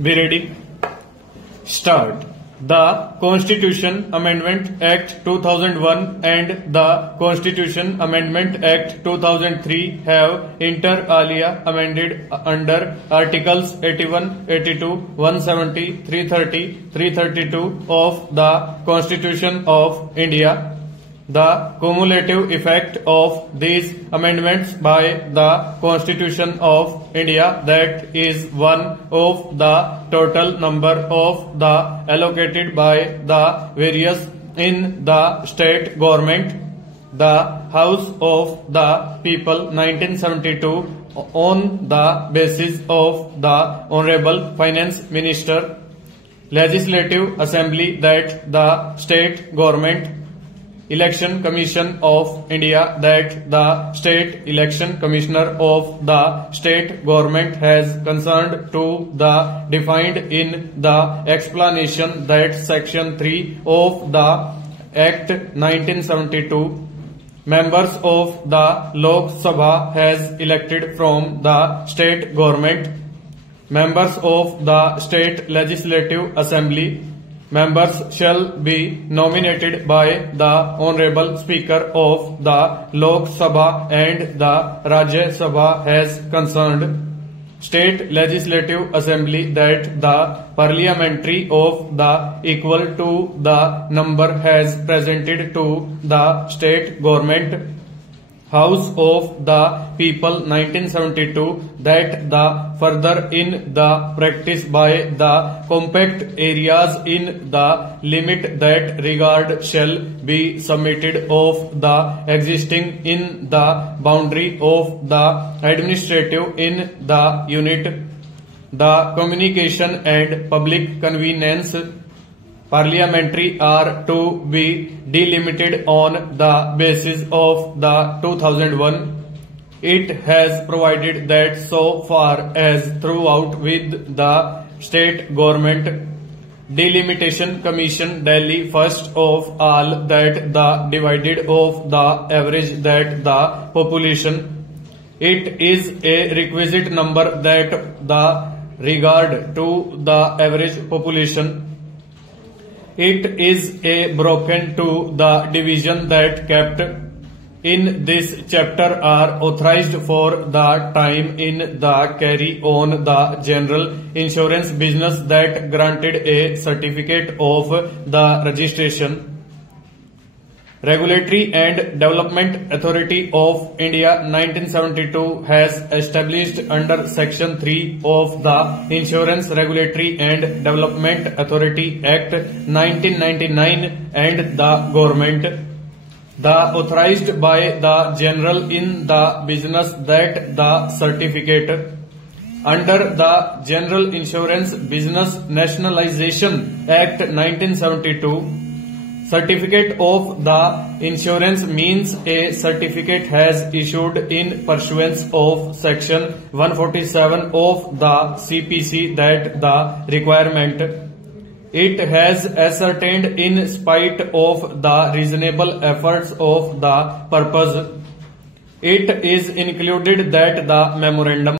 Be ready. Start. The Constitution Amendment Act 2001 and the Constitution Amendment Act 2003 have inter alia amended under Articles 81, 82, 170, 330, 332 of the Constitution of India. The cumulative effect of these amendments by the Constitution of India, that is one of the total number of the allocated by the various in the state government. The House of the People 1972 on the basis of the Honorable Finance Minister. Legislative Assembly that the state government. Election Commission of India that the State Election Commissioner of the state government has concerned to the defined in the explanation that Section 3 of the Act 1972. Members of the Lok Sabha has elected from the state government. Members of the State Legislative Assembly. Members shall be nominated by the Honorable Speaker of the Lok Sabha and the Rajya Sabha has concerned. State Legislative Assembly that the parliamentary of the equal to the number has presented to the state government. House of the People 1972 that the further in the practice by the compact areas in the limit that regard shall be submitted of the existing in the boundary of the administrative in the unit. The communication and public convenience parliamentary are to be delimited on the basis of the 2001. It has provided that so far as throughout with the state government delimitation commission Delhi first of all that the divided of the average that the population. It is a requisite number that the regard to the average population. It is a broken to the division that kept in this chapter are authorized for the time in the carry on the general insurance business that granted a certificate of the registration. Regulatory and Development Authority of India 1972 has established under Section 3 of the Insurance Regulatory and Development Authority Act 1999 and the government. The authorized by the general in the business that the certificate under the General Insurance Business Nationalization Act 1972. Certificate of the insurance means a certificate has issued in pursuance of Section 147 of the CPC that the requirement. It has ascertained in spite of the reasonable efforts of the purpose. It is included that the memorandum